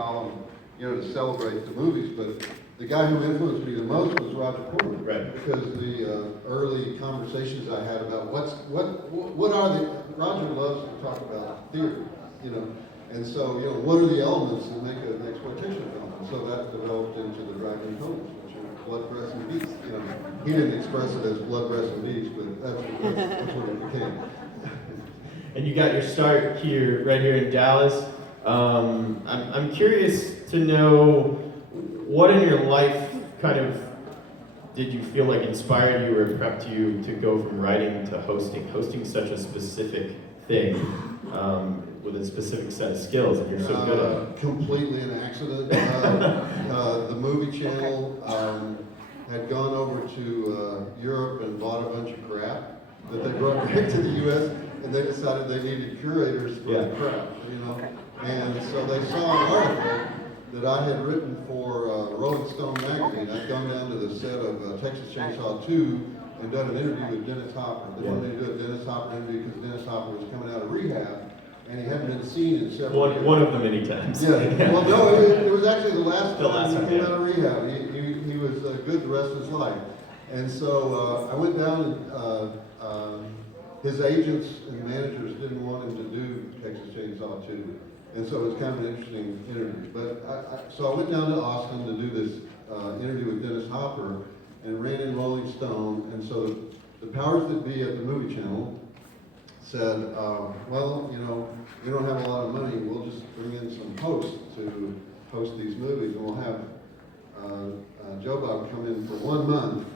column, to celebrate the movies, but the guy who influenced me the most was Roger Corman. Right. Because the early conversations I had about what are the, Roger loves to talk about theory, and so, what are the elements that make an exploitation film? And so that developed into the Dragon Codes, which are blood, breath, and beats. He didn't express it as blood, breath, and beats, but that's what it became. And you got your start here, right here in Dallas. I'm curious to know what in your life kind of did you feel like inspired you or prepped you to go from writing to hosting such a specific thing with a specific set of skills that you're so good at? Completely an accident. The movie channel had gone over to Europe and bought a bunch of crap that they brought back to the U.S. and they decided they needed curators for the crap, And so they saw an article that I had written for Rolling Stone magazine. I'd gone down to the set of Texas Chainsaw 2 and done an interview with Dennis Hopper. They wanted me to do a Dennis Hopper interview because Dennis Hopper was coming out of rehab and he hadn't been seen in several years. One of the many times. Yeah. Well, no, it was actually the last time he came out of rehab. He was good the rest of his life. And so I went down and his agents and managers didn't want him to do Texas Chainsaw 2. And so it was kind of an interesting interview. But so I went down to Austin to do this interview with Dennis Hopper and ran in Rolling Stone. And so the powers that be at the movie channel said, well, we don't have a lot of money. We'll just bring in some hosts to host these movies. And we'll have Joe Bob come in for 1 month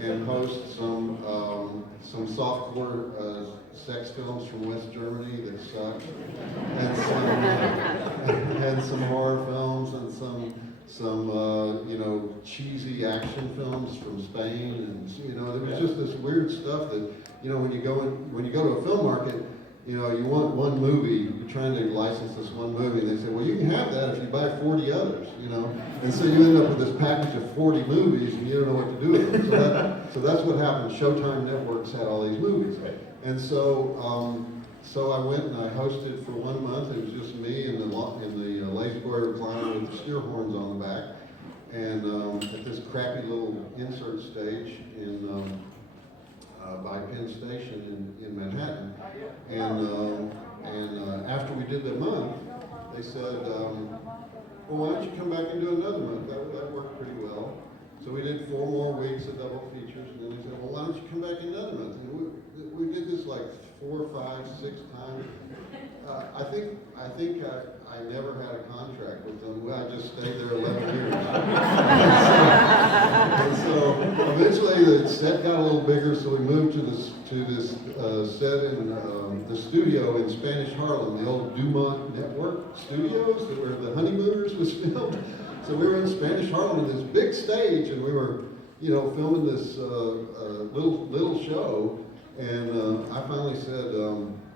and host some softcore sex films from West Germany that suck, and some horror films and some cheesy action films from Spain, and there was just this weird stuff that when you go to a film market. You want one movie, you're trying to license this one movie, and they say, well, you can have that if you buy 40 others, And so you end up with this package of 40 movies, and you don't know what to do with them. So that's what happened. Showtime Networks had all these movies. Right. And so I went and I hosted for 1 month. It was just me in the lazy boy recliner with the steer horns on the back, and at this crappy little insert stage in by Penn Station in Manhattan, and after we did the month, they said, well, why don't you come back and do another month? That worked pretty well. So we did 4 more weeks of double features, and then they said, well, why don't you come back another month? And we did this like 4, 5, 6 times. I think I never had a contract with them. I just stayed there 11 years. And so eventually the set got a little bigger, so we moved to this set in the studio in Spanish Harlem, the old Dumont Network studios where the Honeymooners was filmed. So we were in Spanish Harlem in this big stage, and we were, filming this little show. And I finally said,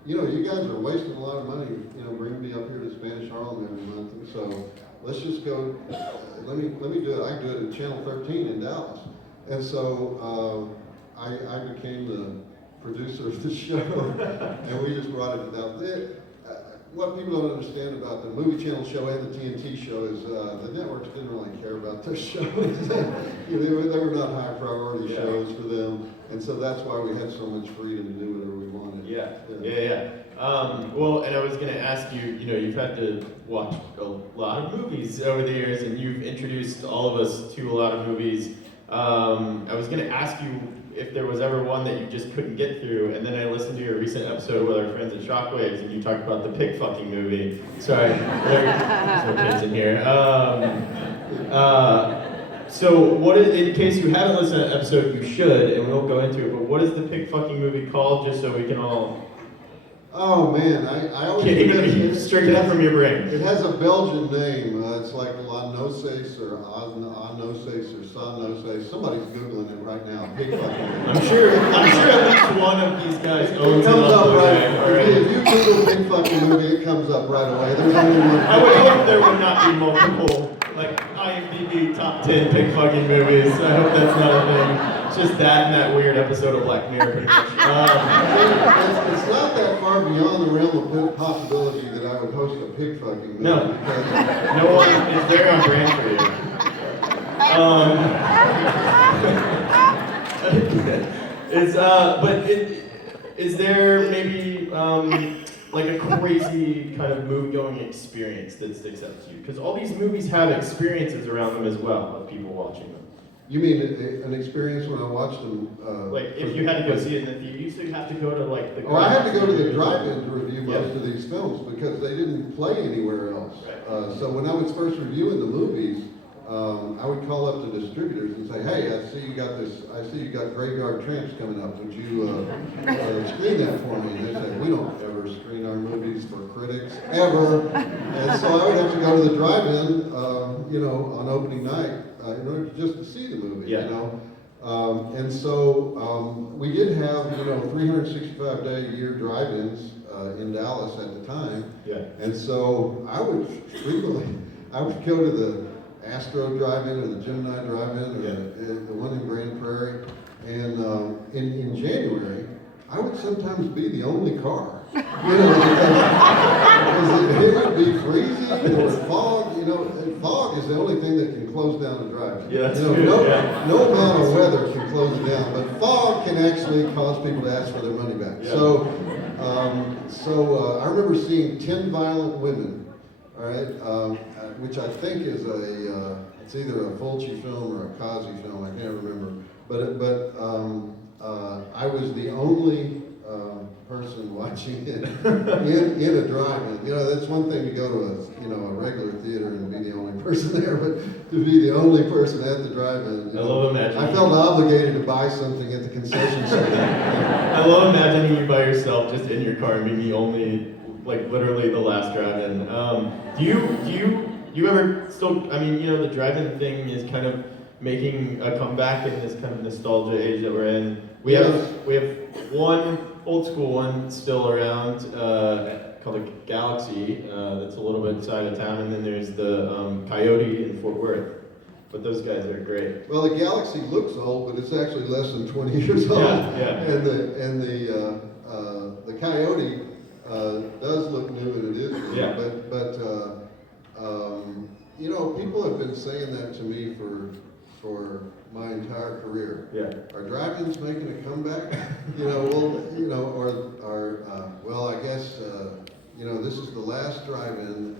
you guys are wasting a lot of money, bringing me up here to Spanish Harlem every month. And so let's just go. Let me do it. I can do it at Channel 13 in Dallas. And so I became the producer of the show, and we just brought it to Dallas. What people don't understand about the movie channel show and the TNT show is the networks didn't really care about those shows. They were not high priority shows for them, and so that's why we had so much freedom to do whatever we wanted. Yeah. Well, and I was going to ask you, you've had to watch a lot of movies over the years, and you've introduced all of us to a lot of movies. I was going to ask you if there was ever one that you just couldn't get through, and then I listened to your recent episode with our friends at Shockwaves, and you talked about the pig fucking movie. Sorry, there's no kids in here. So what is, in case you haven't listened to that episode, you should, and we won't go into it, but what is the pig fucking movie called, just so we can all... Oh man, I always straight it up from your brain. It has a Belgian name. It's like La Noces or Anoces or Sa Noces. Somebody's Googling it right now. Pig fucking movie. I'm sure at least one of these guys owns it. Comes up right. If you Google pig fucking movie, it comes up right away. There's only one. I would hope there would not be multiple, like IMDb top 10 pig fucking movies. I hope that's not a thing. just that and that weird episode of Black Mirror, pretty much. It's not that far beyond the realm of possibility that I would host a pig fucking movie. No. Because No one is very on brand for you. Is there maybe like a crazy kind of movie-going experience that sticks out to you? Because all these movies have experiences around them as well, of people watching them. you mean an experience when I watched them? Like if you had to go see it in the theater, you used to have to go to like the. Oh, I had to go to the drive-in to review most of these films because they didn't play anywhere else. Right. So when I was first reviewing the movies, I would call up the distributors and say, "Hey, I see you got Graveyard Tramps coming up. Would you screen that for me?" And they say, "We don't ever screen our movies for critics ever." And so I would have to go to the drive-in, on opening night in order just to see the movie. Yeah. And so we did have 365-day-a-year drive-ins in Dallas at the time. Yeah. And so I would go to the Astro Drive-In or the Gemini Drive-In or the one in Grand Prairie. And in January, I would sometimes be the only car. Because it would be freezing, there was fog, and fog is the only thing that can close down a drive-in. Yeah, that's true. No amount of weather can close it down, but fog can actually cause people to ask for their money back. Yeah. So I remember seeing 10 Violent Women, all right, which I think is it's either a Fulci film or a Kazi film, I can't remember. But I was the only person watching it in a drive-in. That's one thing to go to a regular theater and be the only person there, but to be the only person at the drive-in. I love imagining. I felt obligated to buy something at the concession stand. I love imagining you by yourself, just in your car, and being the only, like literally the last drive-in. Do you ever still? I mean, the drive-in thing is kind of making a comeback in this kind of nostalgia age that we're in. We have one old school one still around called the Galaxy that's a little bit side of town, and then there's the Coyote in Fort Worth. But those guys are great. Well, the Galaxy looks old, but it's actually less than 20 years old. Yeah. And the Coyote does look new, and it is new. Yeah. But people have been saying that to me for my entire career. Yeah. Are drive-ins making a comeback? I guess this is the last drive-in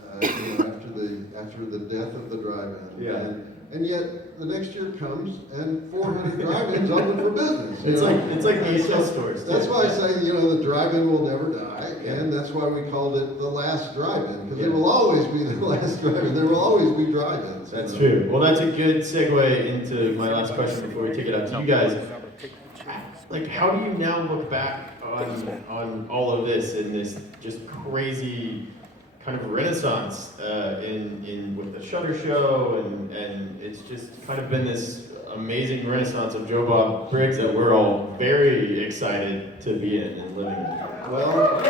after the death of the drive-in. Yeah. And yet the next year comes and 400 drive-ins open for business. It's like VHS stores. That's why I say the drive-in will never die, and that's why we called it the last drive-in, because there will always be the last drive-in. There will always be drive-ins. That's true. Well, that's a good segue into my last question before we take it out to you guys. Like, how do you now look back on all of this in this just crazy kind of renaissance in with the Shutter Show, and it's just kind of been this amazing renaissance of Joe Bob Briggs that we're all very excited to be in and living in. Well,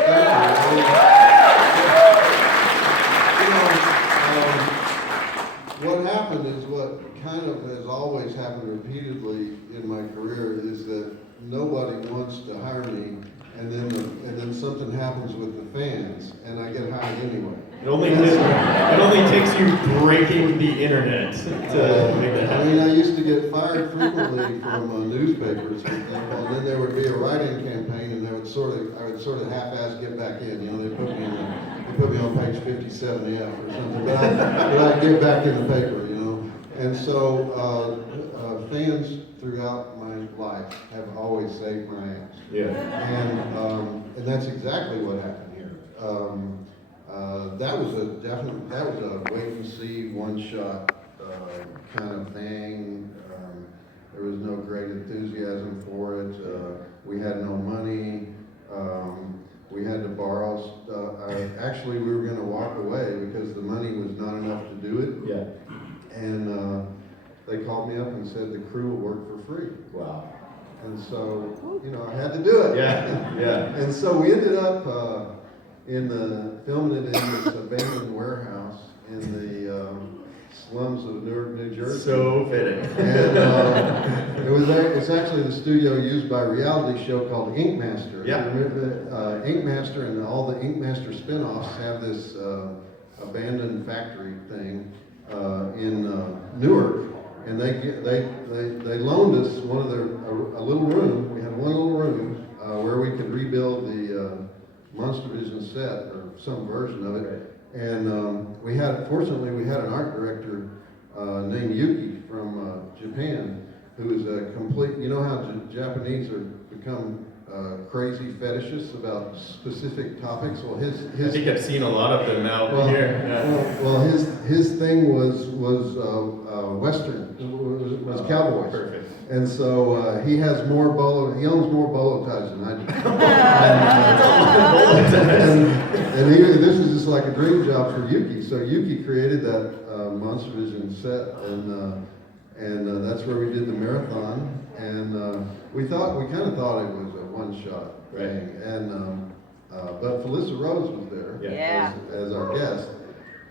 what happened is what kind of has always happened repeatedly in my career is that nobody wants to hire me, and then something happens with the fans, and I get hired anyway. It only takes you breaking the internet to make that happen. I mean, I used to get fired frequently from newspapers, for example, and then there would be a write-in campaign, and I would sort of half-ass get back in. They put me on page 57F or something, but I'd get back in the paper, And so fans throughout my life have always saved my ass. Yeah. And that's exactly what happened here. That was a wait and see, one shot kind of thing. There was no great enthusiasm for it. We had no money. We had to borrow stuff. Actually, we were going to walk away because the money was not enough to do it. Yeah. And they called me up and said the crew will work for free. Wow. And so, I had to do it. Yeah. And so we ended up filming it in this abandoned warehouse in the slums of Newark, New Jersey. So fitting. And it's actually the studio used by a reality show called Ink Master. Yeah. Ink Master and all the Ink Master spin-offs have this abandoned factory thing in Newark, and they loaned us a little room. We had one little room where we could rebuild the Monster Vision set or some version of it. And fortunately, we had an art director named Yuki from Japan, who is a complete, you know how Japanese are become crazy fetishists about specific topics? Well, I think I've seen a lot of them out here. Yeah. Well, his thing was Western, was cowboys. Perfect. And so he owns more bolo ties than I do. and this is just like a dream job for Yuki. So Yuki created that Monster Vision set, and that's where we did the marathon. And we kind of thought it was a one-shot thing. And but Felissa Rose was there as our guest,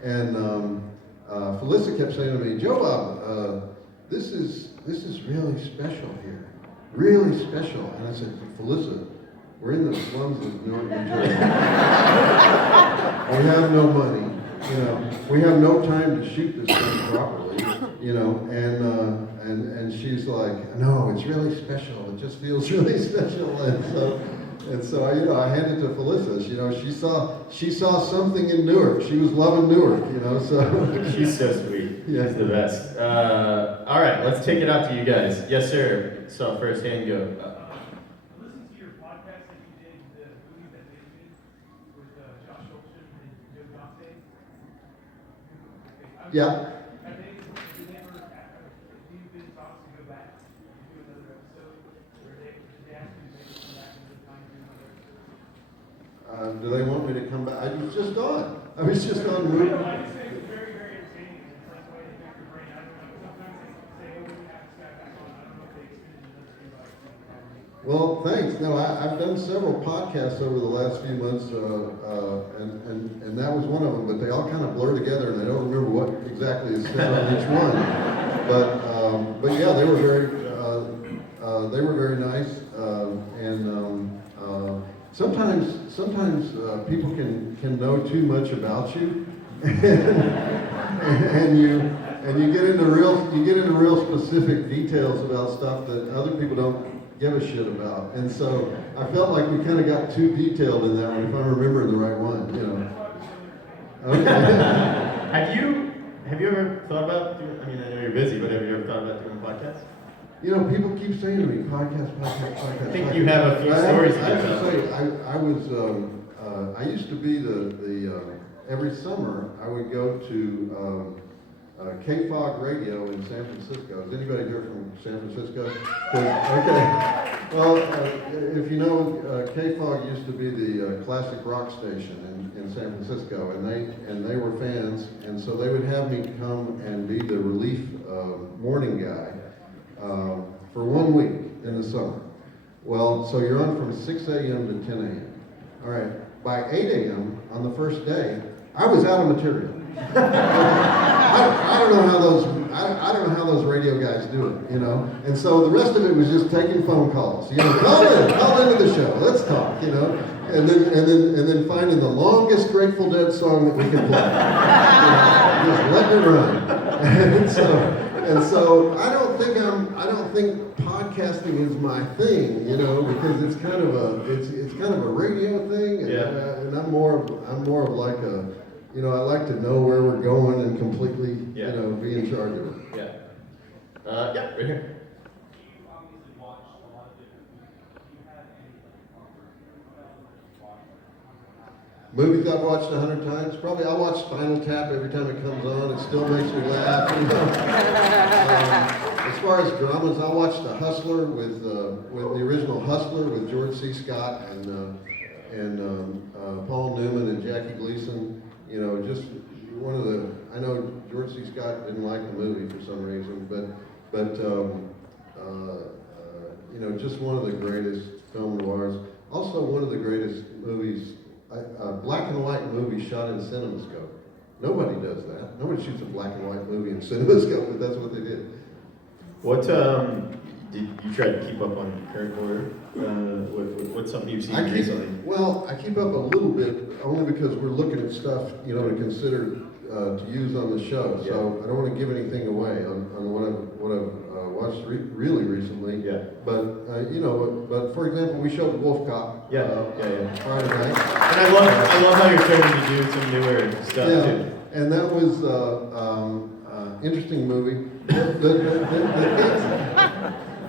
and Felissa kept saying to me, "Joe Bob, this is really special here, really special." And I said, "Felissa, we're in the slums of Newark, New Jersey. We have no money, we have no time to shoot this thing properly, and she's like, no, it's really special. It just feels really special." And so I handed it to Felissa. She saw something in Newark. She was loving Newark, so. She's so sweet. Yeah. She's the best. All right, let's take it out to you guys. Yes, sir. So first hand go. Listen to your podcast that you did, the movie that they did with Josh Olson and Joe Dante. Yeah. Have you been talks to go back and do another episode? Or did they ask you to come back and time to do another episode? Do they want me to come back? I was just on. I was just on. I just think it's very, very entertaining. It's like the way they pick your brain. I don't know. Sometimes they say, oh, we have this guy back on. I don't know if they extended another thing like. Well, thanks. No, I've done several podcasts over the last few months, and that was one of them. But they all kind of blur together, and I don't remember what exactly is said on each one. But yeah, they were very nice, and sometimes people can know too much about you, and you get into real specific details about stuff that other people don't give a shit about. And so I felt like we kind of got too detailed in that one, if I'm remembering the right one, Okay. Have you ever thought about doing, I mean, I know you're busy, but have you ever thought about doing a podcast? People keep saying to me, podcast. I think you have a few stories to I have tell. to say, I used to be the every summer I would go to KFOG Radio in San Francisco. Is anybody here from San Francisco? Okay. Well, if you know, KFOG used to be the classic rock station in San Francisco, and they were fans, and so they would have me come and be the relief morning guy for 1 week in the summer. Well, so you're on from 6 a.m. to 10 a.m. All right. By 8 a.m. on the first day, I was out of material. I don't know how those radio guys do it, And so the rest of it was just taking phone calls. Call into the show. Let's talk, And then finding the longest Grateful Dead song that we can play. Just letting it run. And so I don't think podcasting is my thing, because it's kind of a radio thing, and I'm more of like a, I like to know where we're going and completely, be in charge of it. Yeah. Right here. You obviously watched a lot of different movies. Do you have any Movies I've watched 100 times. Probably I'll watch Spinal Tap every time it comes on. It still makes me laugh. As far as dramas, I watched The Hustler with the original Hustler with George C. Scott and Paul Newman and Jackie Gleason. Just one of the. I know George C. Scott didn't like the movie for some reason, but just one of the greatest film noirs. Also, one of the greatest movies. Black and white movie shot in CinemaScope. Nobody does that. Nobody shoots a black and white movie in CinemaScope, but that's what they did. What did you try to keep up on current horror? What's something you've seen recently? Well, I keep up a little bit only because we're looking at stuff, you know, to consider to use on the show. Yeah. So I don't want to give anything away on what I've watched really recently. Yeah. But you know, but for example, we showed Wolf Cop. Yeah. Friday night. And I love how you're starting to do some newer stuff too. And that was interesting movie.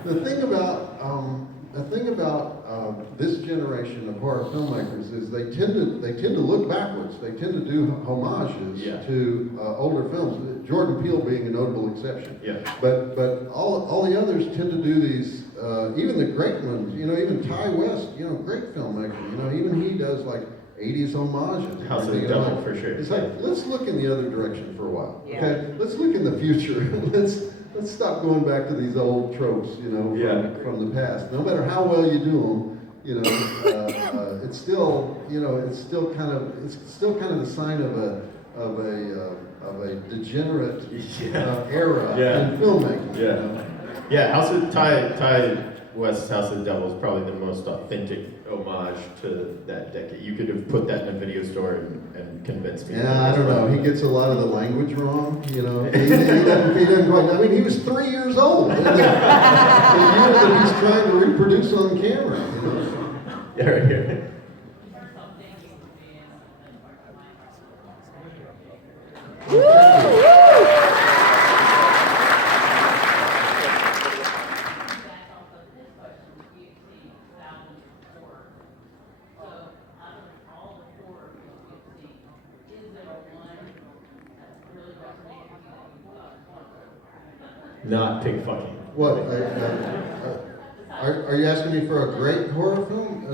The thing about this generation of horror filmmakers is they tend to look backwards. They tend to do homages to older films. Jordan Peele being a notable exception. Yeah. But all the others tend to do these. Even the great ones, you know, even Ty West, you know, great filmmaker. You know, even he does like 80s homages. House of the Devil, for sure. It's like, let's look in the other direction for a while. Yeah. Okay, let's look in the future. let's stop going back to these old tropes, you know, from the past. No matter how well you do them, you know, it's still, you know, it's still kind of the sign of a degenerate era in filmmaking. Yeah. You know? Yeah, Ty West's House of the Devil is probably the most authentic homage to that decade. You could have put that in a video store and convinced me. Yeah, I don't know. He gets a lot of the language wrong, you know. He doesn't quite. I mean, he was 3 years old. The year that he's trying to reproduce on camera, you know. Yeah, right here. Not pig fucking. What? Are you asking me for a great horror film?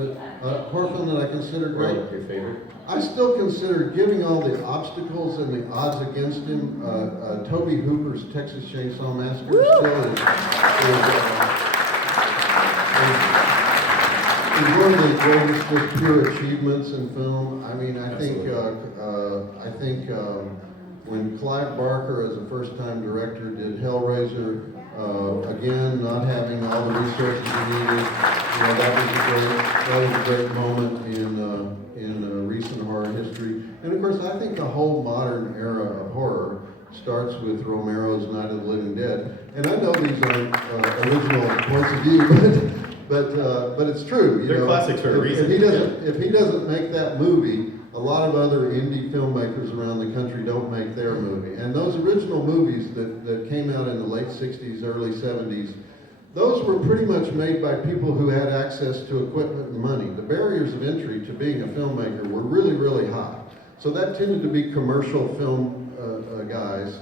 A horror film that I consider great? Right, your favorite? I still consider, giving all the obstacles and the odds against him, Tobe Hooper's Texas Chainsaw Massacre is one of the greatest just pure achievements in film. I mean, I think when Clive Barker, as a first-time director, did Hellraiser, again, not having all the resources he needed, you know, that was a great moment in recent horror history. And of course, I think the whole modern era of horror starts with Romero's Night of the Living Dead. And I know these aren't original points of view, but it's true. They're classics for a reason. If he doesn't make that movie, a lot of other indie filmmakers around the country don't make their movie. And those original movies that came out in the late 60s, early 70s, those were pretty much made by people who had access to equipment and money. The barriers of entry to being a filmmaker were really, really high. So that tended to be commercial film guys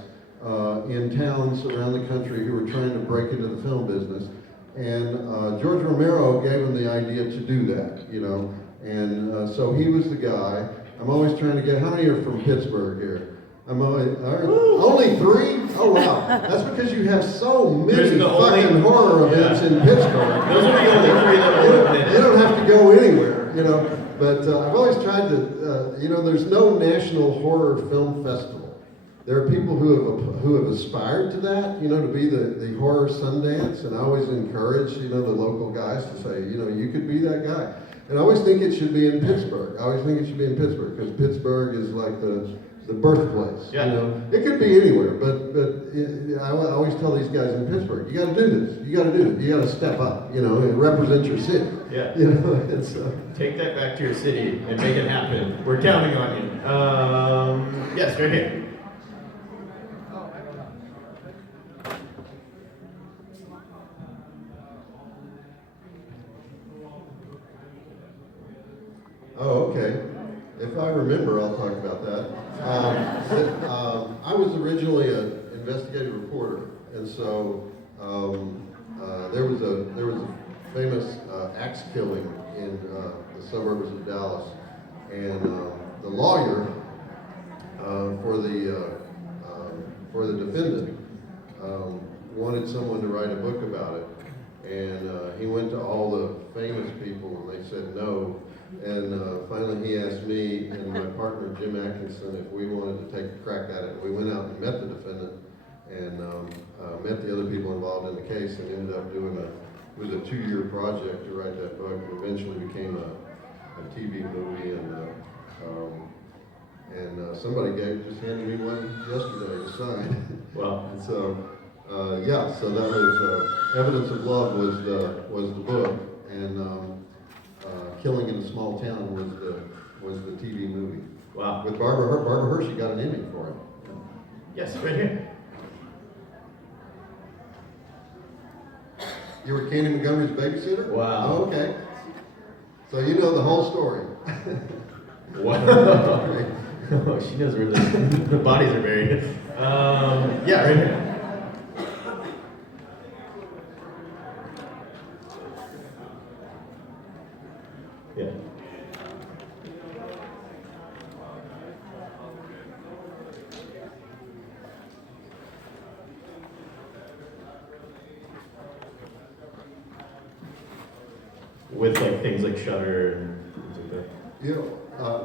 in towns around the country who were trying to break into the film business. And George Romero gave them the idea to do that, you know. And so he was the guy. I'm always trying to get, how many are from Pittsburgh here? Only 3? Oh wow, that's because you have so many fucking horror events in Pittsburgh. Those are the only 3 that are open. You don't have to go anywhere, you know. But I've always tried to, you know, there's no national horror film festival. There are people who have aspired to that, you know, to be the horror Sundance, and I always encourage, you know, the local guys to say, you know, you could be that guy. And I always think it should be in Pittsburgh. Because Pittsburgh is like the birthplace. Yeah. You know, it could be anywhere, but I always tell these guys in Pittsburgh, you got to do this. You got to do it. You got to step up. You know, and represent your city. Yeah. You know, it's take that back to your city and make it happen. We're counting on you. Yes, right here. Oh, okay. If I remember, I'll talk about that. I was originally an investigative reporter, and so there was a famous axe killing in the suburbs of Dallas, and the lawyer for the defendant wanted someone to write a book about it, and he went to all the famous people, and they said no. And finally he asked me and my partner Jim Atkinson if we wanted to take a crack at it. And we went out and met the defendant and met the other people involved in the case and ended up doing it was a 2-year project to write that book. It eventually became a TV movie and somebody just handed me one yesterday to sign. Wow. And so, yeah, so that was Evidence of Love was the book, and Killing in a Small Town was the TV movie. Wow. With Barbara Hershey got an Emmy for it. Yes, right here. You were Candy Montgomery's babysitter? Wow. Oh, okay. So you know the whole story. Wow. Oh, she knows where the bodies are buried. Yeah, right here. Yeah. With like things like Shudder and things like that. You know,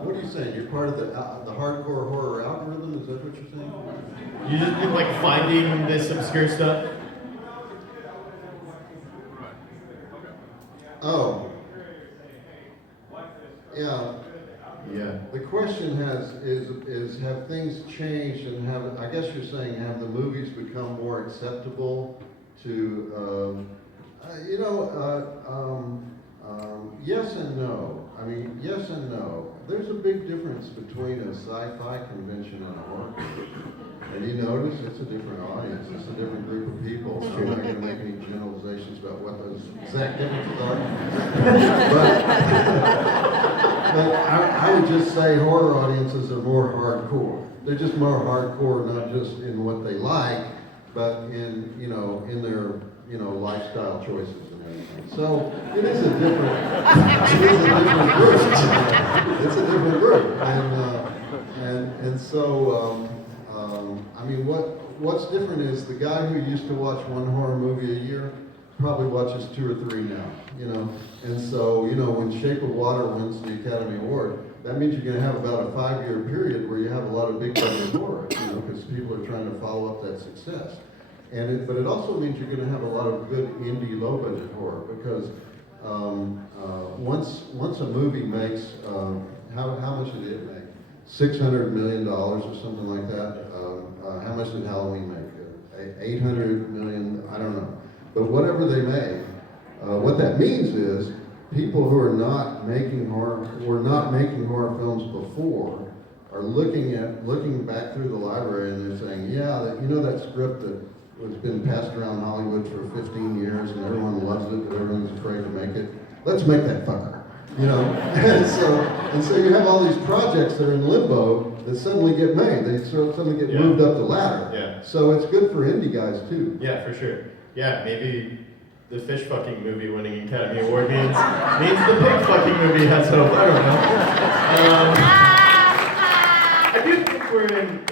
what are you saying? You're part of the hardcore horror algorithm? Is that what you're saying? You just been like finding this obscure stuff? Oh. Yeah. Yeah. The question is have things changed and I guess you're saying have the movies become more acceptable to, yes and no. I mean, yes and no. There's a big difference between a sci-fi convention and a horror convention. And you notice it's a different audience, it's a different group of people. So I'm not going to make any generalizations about what those exact differences are. But I would just say horror audiences are more hardcore. They're just more hardcore, not just in what they like, but in their lifestyle choices and everything. So it is a different group. It's a different group, and so I mean, what's different is the guy who used to watch one horror movie a year probably watches 2 or 3 now, And so, when Shape of Water wins the Academy Award, that means you're going to have about a 5-year period where you have a lot of big budget horror, because people are trying to follow up that success. But it also means you're going to have a lot of good indie low budget horror because once a movie makes how much did it make? $600 million or something like that. How much did Halloween make? 800 million? I don't know. But whatever they made, what that means is people who are not making horror films before are looking back through the library and they're saying, yeah, that script that has been passed around Hollywood for 15 years and everyone loves it, but everyone's afraid to make it. Let's make that fucker, And so you have all these projects that are in limbo that suddenly get made. They suddenly get moved up the ladder. Yeah. So it's good for indie guys too. Yeah, for sure. Yeah, maybe the fish fucking movie winning Academy Award means the pig fucking movie has hope. I don't know. I do think we're in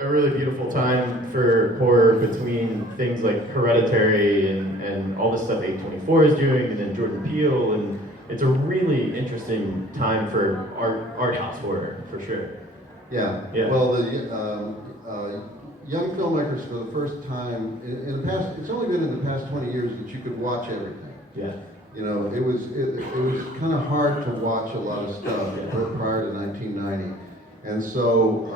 a really beautiful time for horror between things like Hereditary and all the stuff A24 is doing, and then Jordan Peele, and it's a really interesting time for art house horror, for sure. Yeah. Well, the young filmmakers for the first time in the past, it's only been in the past 20 years that you could watch everything. Yeah. It was kind of hard to watch a lot of stuff prior to 1990. And so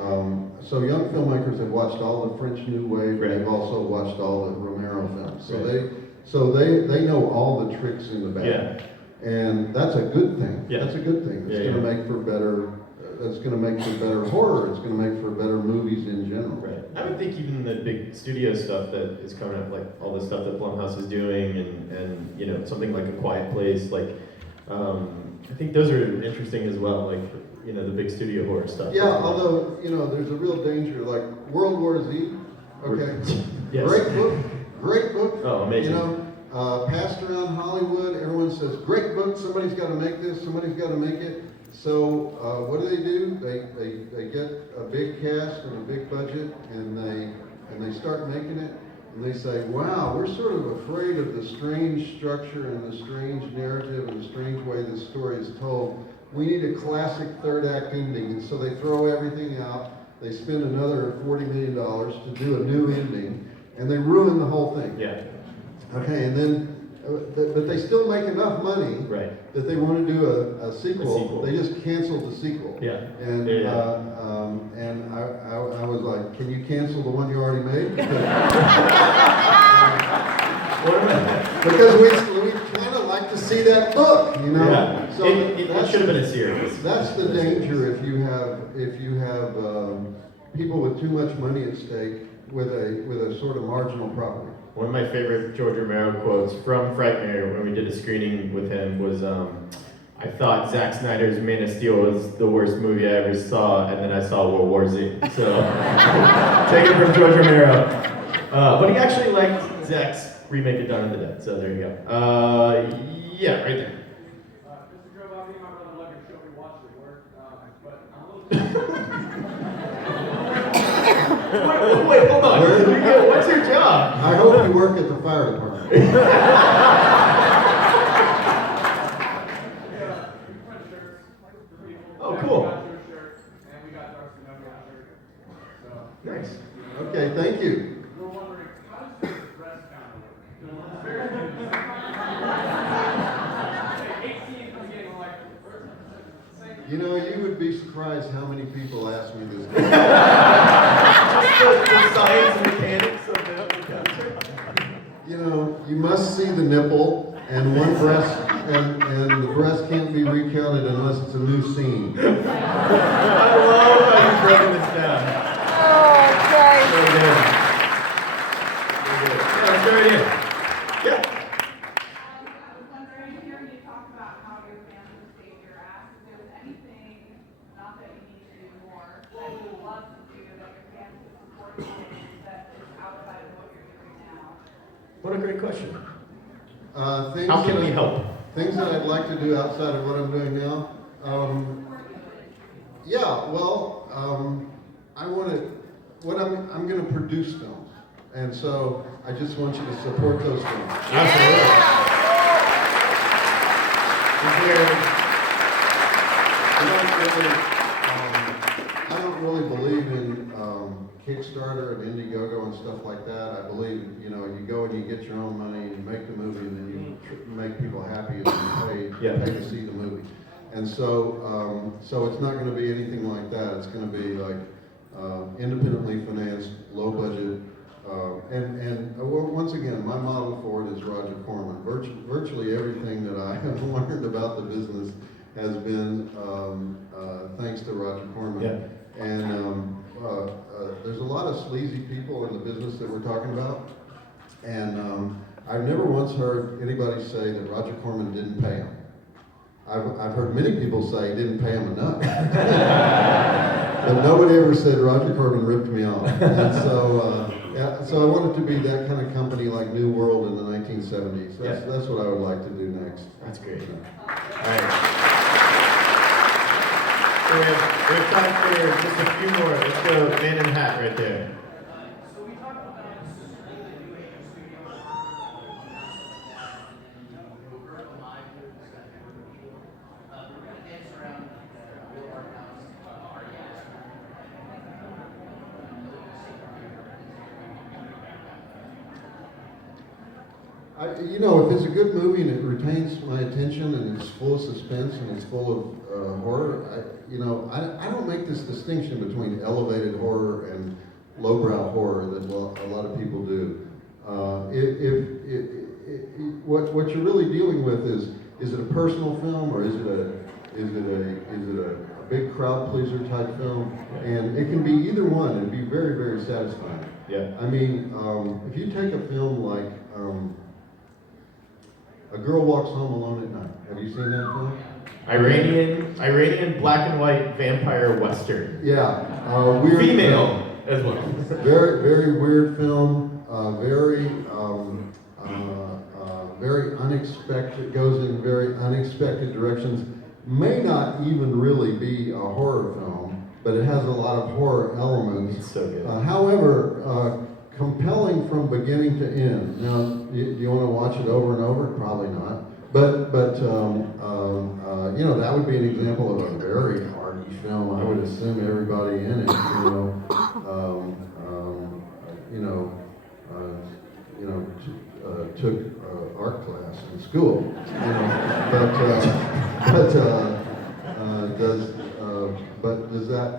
young filmmakers have watched all the French New Wave, and they've also watched all the Romero films. So they know all the tricks in the bag. Yeah. And that's a good thing. Yeah. That's a good thing. It's going to make for better. It's going to make for better horror. It's going to make for better movies in general. Right. I would think even the big studio stuff that is coming up, like all the stuff that Blumhouse is doing, and something like A Quiet Place, like I think those are interesting as well. Like the big studio horror stuff. Yeah. Although there's a real danger, like World War Z. Okay. Yes. Great book. Oh, amazing. Passed around Hollywood, everyone says, great book, somebody's got to make this, somebody's got to make it. So what do? They get a big cast and a big budget, and they start making it, and they say, wow, we're sort of afraid of the strange structure and the strange narrative and the strange way this story is told. we need a classic third act ending, and so they throw everything out. They spend another $40 million to do a new ending, and they ruin the whole thing. Yeah. Okay, and then, but they still make enough money Right. that they want to do a sequel. A sequel. They just canceled the sequel. Yeah. And and I was like, can you cancel the one you already made? Because we kind of like to see that book, you know. Yeah. So it should have been a series. That's the danger if you have people with too much money at stake with a sort of marginal property. One of my favorite George Romero quotes from Frightmare when we did a screening with him was, I thought Zack Snyder's Man of Steel was the worst movie I ever saw, and then I saw World War Z. So, take it from George Romero. But he actually liked Zack's remake of Dawn of the Dead, so there you go. Yeah, right there. Mr. Joe, I think my brother loved your show. We watched it work, but I'm a little. Wait, hold on. What's your job? I hope you work at the fire department. Oh, cool. And we got Darcy Nuggets shirt. So, Nice. Okay, thank you. we're wondering, how does your dress kind of look? Very good. 18 from getting like, You know, you would be surprised how many people ask me this. The science and mechanics of the concert. You know, you must see the nipple and one breast, and the breast can't be recounted unless it's a new scene. I love how you've broken this down. Oh, sorry. Very good. Yeah, let's go right in. Yeah. I was wondering, hearing you talk about how your fans would save your ass, if there was anything, not that you need to do more, that you would love to do that your fans could support you in that is outside of what you're doing now. What a great question. Things How can that we help? Things that I'd like to do outside of what I'm doing now. Yeah, well, I want to. I'm going to produce films, and so I just want you to support those films. Absolutely. I don't really believe in Kickstarter and Indiegogo and stuff like that. I believe, you know, you go and you get your own money and you make the movie and then you make people happy and you pay to see the movie. And so, so it's not going to be anything like that. It's going to be like independently financed, low budget. Once again, my model for it is Roger Corman. Virtually everything that I have learned about the business has been thanks to Roger Corman. Yeah. And there's a lot of sleazy people in the business that we're talking about. And I've never once heard anybody say that Roger Corman didn't pay him. I've heard many people say he didn't pay him enough. But nobody ever said Roger Corman ripped me off. And so, so I want it to be that kind of company like New World in the 1970s. That's what I would like to do next. That's great. All right. So we have time for just a few more. Let's go man in the hat right there. so we talked about the new age studio. You know, if it's a good movie and it retains my attention and it's full of suspense and it's full of horror, I don't make this distinction between elevated horror and lowbrow horror that a lot of people do. What you're really dealing with is it a personal film or is it a big crowd pleaser type film? And it can be either one and be very, very satisfying. Yeah. I mean, if you take a film like A Girl Walks Home Alone at Night, have you seen that film? Iranian black and white vampire western. Yeah, weird. Female as well. Very, very weird film. Very unexpected. Goes in very unexpected directions. May not even really be a horror film, but it has a lot of horror elements. It's so good. However, compelling from beginning to end. Now, do you want to watch it over and over? Probably not. You know, that would be an example of a very arty film. I would assume everybody in it, took art class in school. You know,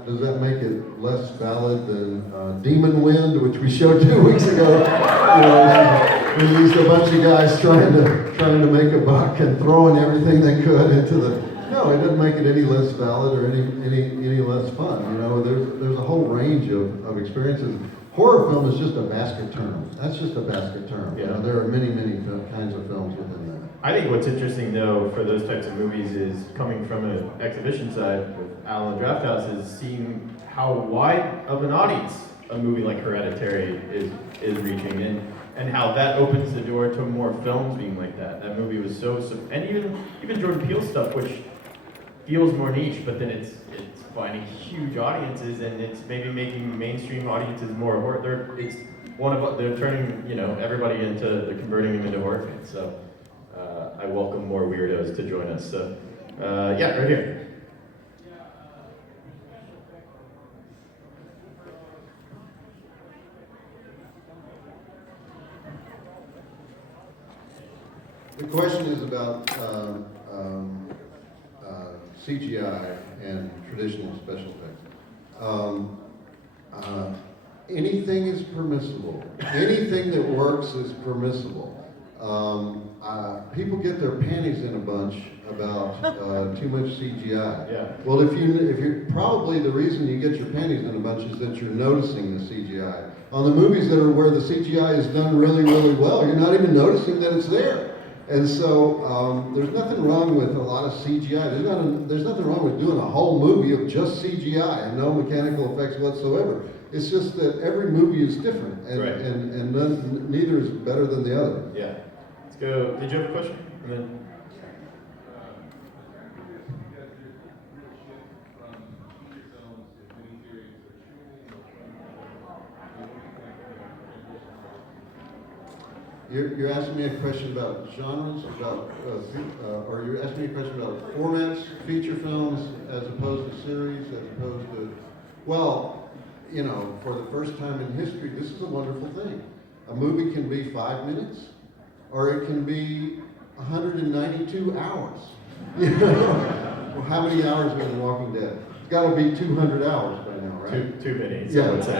does that make it less valid than Demon Wind, which we showed 2 weeks ago? You know, we used a bunch of guys trying to make a buck and throwing everything they could into the. No, it doesn't make it any less valid or any less fun. You know, there's a whole range of experiences. Horror film is just a basket term. That's just a basket term. Yeah. You know, there are many kinds of films within that. I think what's interesting though for those types of movies is coming from an exhibition side with Al and Draft House is seeing how wide of an audience a movie like Hereditary is reaching and how that opens the door to more films being like that. That movie was and even Jordan Peele stuff, which feels more niche, but then it's finding huge audiences and it's maybe making mainstream audiences more horror. They're turning everybody they're converting them into horror fans. So I welcome more weirdos to join us. So yeah, right here. The question is about CGI and traditional special effects. Anything is permissible. Anything that works is permissible. People get their panties in a bunch about too much CGI. Yeah. Well, if you're probably the reason you get your panties in a bunch is that you're noticing the CGI. On the movies that are where the CGI is done really, really well, you're not even noticing that it's there. And so there's nothing wrong with a lot of CGI. There's nothing wrong with doing a whole movie of just CGI and no mechanical effects whatsoever. It's just that every movie is different, and Right. and neither is better than the other. Yeah. Let's go. Did you have a question? And then. You're asking me a question about genres, or you're asking me a question about formats, feature films, as opposed to series, as opposed to, well, you know, for the first time in history, this is a wonderful thing. A movie can be 5 minutes, or it can be 192 hours. You know, well, how many hours are in The Walking Dead? It's got to be 200 hours by now, right? Too many. Yeah. I would say.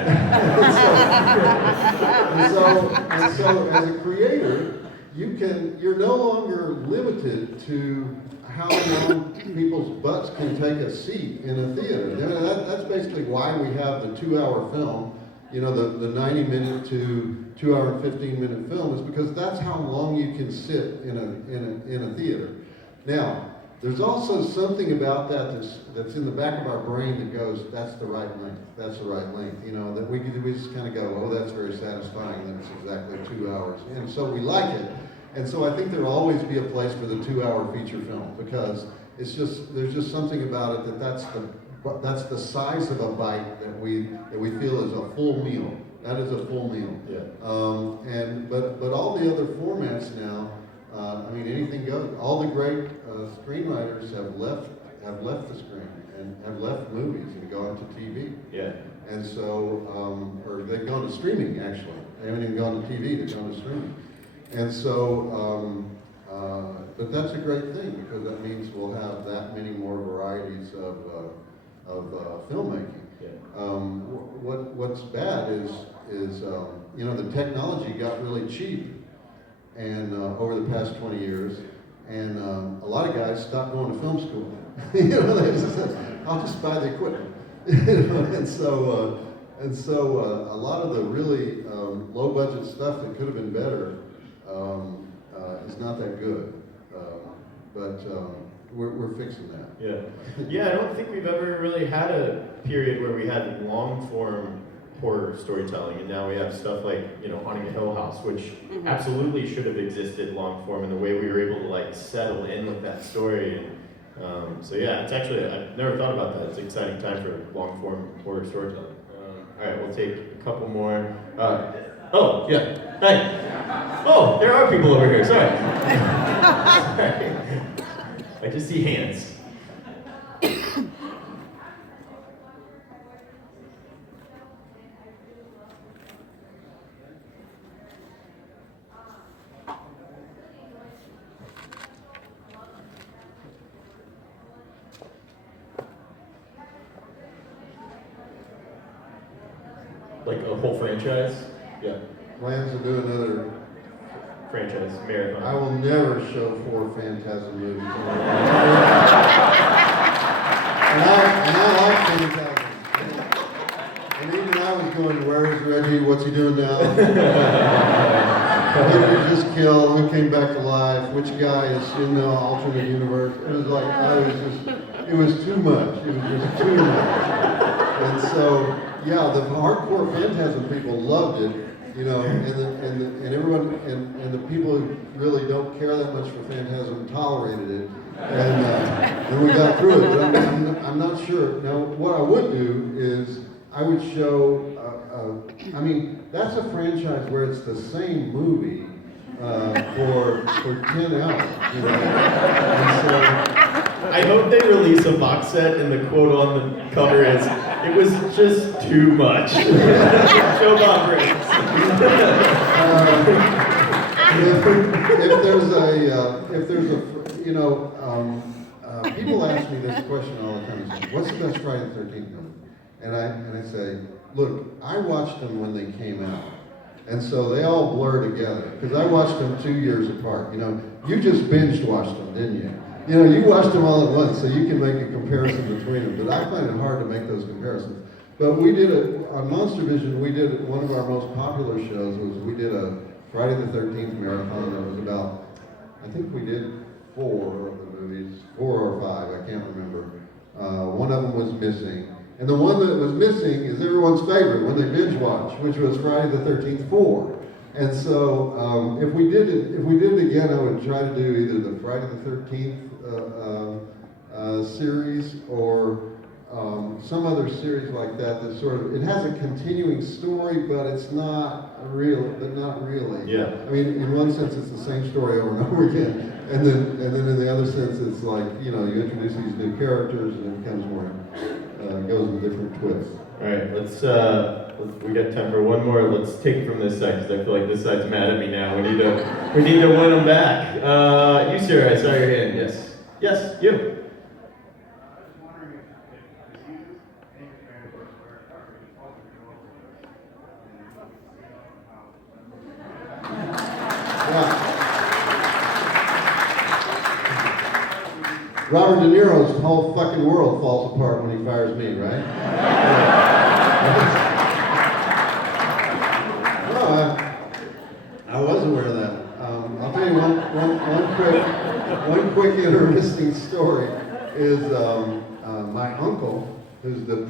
and so, as a creator, you're no longer limited to how long people's butts can take a seat in a theater. I mean, that's basically why we have the 2-hour film, you know, the 90-minute to 2-hour and 15-minute film, is because that's how long you can sit in a theater. Now, there's also something about that that's in the back of our brain that goes, that's the right length, that's the right length, you know, that we just kind of go, oh, that's very satisfying, that it's exactly 2 hours. And so we like it. And so I think there'll always be a place for the 2-hour feature film, because there's just something about it that's the size of a bite that we feel is a full meal. That is a full meal. Yeah. But all the other formats now, I mean, anything goes. All the great screenwriters have left the screen and have left movies and gone to TV. Yeah. And so, or they've gone to streaming actually. They haven't even gone to TV. They've gone to streaming. And so, but that's a great thing, because that means we'll have that many more varieties of filmmaking. Yeah. What's bad is you know, the technology got really cheap, and over the past 20 years, and a lot of guys stopped going to film school. You know, they just said, I'll just buy the equipment. You know, and so a lot of the really low budget stuff that could have been better is not that good. But we're fixing that. Yeah. Yeah, I don't think we've ever really had a period where we had long form horror storytelling, and now we have stuff like, you know, Haunting a Hill House, which absolutely should have existed long form, in the way we were able to like settle in with that story. And so yeah, it's actually, I've never thought about that. It's an exciting time for long form horror storytelling. All right, we'll take a couple more. Oh yeah. Hi. Oh, there are people over here. Sorry. Sorry. I just see hands. Like a whole franchise? Yeah. Plans to do another. Franchise, marathon. I will never show 4 Phantasm movies. And I like Phantasm. And even I was going, where is Reggie? What's he doing now? Who did he just kill? Who came back to life? Which guy is in the alternate universe? It was like, it was too much. It was just too much. And so, yeah, the hardcore Phantasm people loved it. You know, and everyone and the people who really don't care that much for Phantasm tolerated it, and we got through it. But I'm not sure. Now, what I would do is I would show. I mean, that's a franchise where it's the same movie for 10 hours. You know, and so. I hope they release a box set and the quote on the cover is, "It was just too much." Show Bob Briggs. If there's a, you know, people ask me this question all the time. They say, what's the best Friday the 13th movie? And I say, look, I watched them when they came out. And so they all blur together. Because I watched them 2 years apart. You know, you just binge watched them, didn't you? You know, you watched them all at once, so you can make a comparison between them. But I find it hard to make those comparisons. But we did on Monster Vision, we did one of our most popular shows we did a Friday the 13th marathon that was about, I think we did 4 of the movies, 4 or 5, I can't remember. One of them was missing. And the one that was missing is everyone's favorite when they binge watch, which was Friday the 13th 4. And so if we did it again, I would try to do either the Friday the 13th series or some other series like that sort of, it has a continuing story, but it's not not really. Yeah. I mean, in one sense, it's the same story over and over again, and then in the other sense, it's like, you know, you introduce these new characters and it becomes more, goes with different twists. All right, we got time for one more. Let's take it from this side because I feel like this side's mad at me now. We need to win them back. You, sir, I saw your hand. Yes. Yes, you. Robert De Niro's whole fucking world falls apart when he fires me, right? No, I was aware of that. I'll tell you one quick interesting story is my uncle, who's the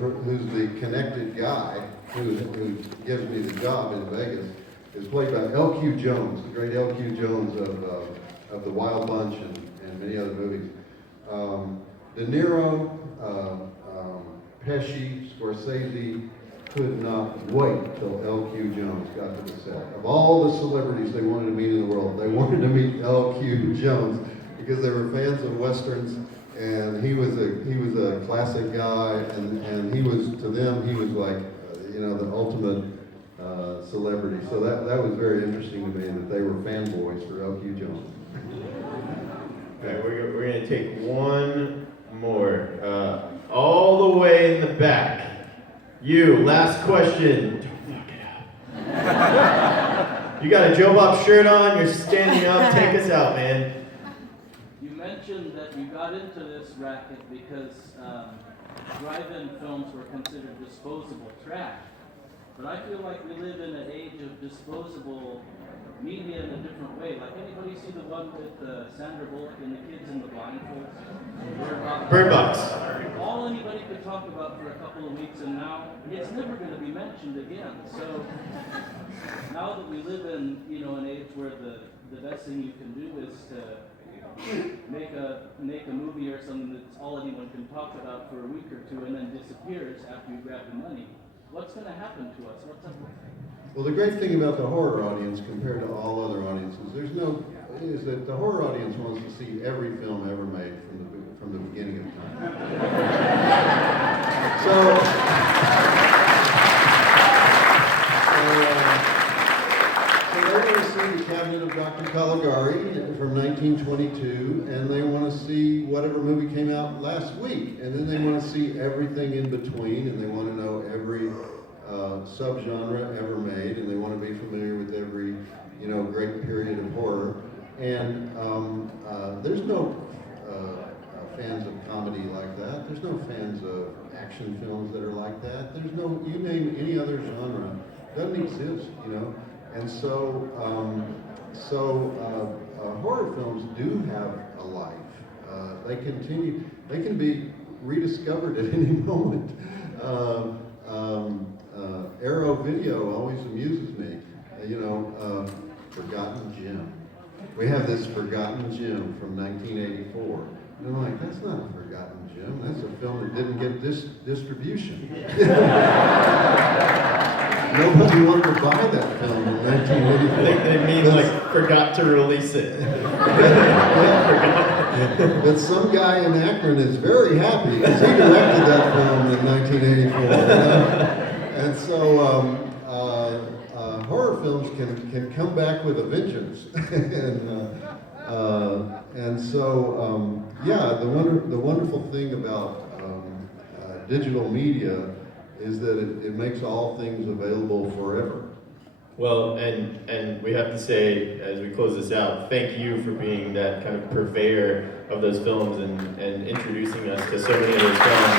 connected guy who gives me the job in Vegas, is played by L.Q. Jones, the great L.Q. Jones of The Wild Bunch and many other movies. De Niro, Pesci, Scorsese could not wait till L.Q. Jones got to the set. Of all the celebrities they wanted to meet in the world, they wanted to meet L.Q. Jones because they were fans of westerns, and he was a classic guy, and he was, to them, he was like, you know, the ultimate celebrity. So that was very interesting to me that they were fanboys for L.Q. Jones. Okay, we're going to take one more. All the way in the back. You, last question. Don't fuck it up. You got a Joe Bob shirt on, you're standing up, take us out, man. You mentioned that you got into this racket because drive-in films were considered disposable trash. But I feel like we live in an age of disposable media in a different way. Like, anybody see the one with Sandra Bullock and the kids in the blindfolds? Bird Box. All anybody could talk about for a couple of weeks, and now it's never going to be mentioned again. So now that we live in, you know, an age where the best thing you can do is to make a movie or something that's all anyone can talk about for a week or two and then disappears after you grab the money. What's going to happen to us? What's up with that? Well, the great thing about the horror audience compared to all other audiences, is that the horror audience wants to see every film ever made from the beginning of time. So they want to see The Cabinet of Dr. Caligari from 1922, and they want to see whatever movie came out last week, and then they want to see everything in between, and they want to know every subgenre ever made, and they want to be familiar with every, great period of horror. And there's no fans of comedy like that. There's no fans of action films that are like that. There's no, you name any other genre, doesn't exist, And so, horror films do have a life. They can be rediscovered at any moment. Arrow Video always amuses me. Forgotten Gem. We have this Forgotten Gem from 1984. And I'm like, that's not a Forgotten Gem. That's a film that didn't get distribution. Nobody wanted to buy that film in 1984. I think they mean forgot to release it. But some guy in Akron is very happy because he directed that film in 1984. And so horror films can come back with a vengeance. And so the wonderful thing about digital media is that it makes all things available forever. Well, and we have to say, as we close this out, thank you for being that kind of purveyor of those films and introducing us to so many of those films.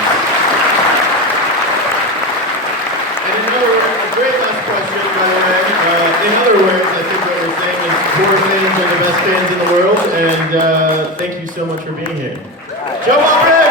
And a great last question, by the way. In other words, I think what we're saying is horror fans are the best fans in the world, and thank you so much for being here. Joe Alfred!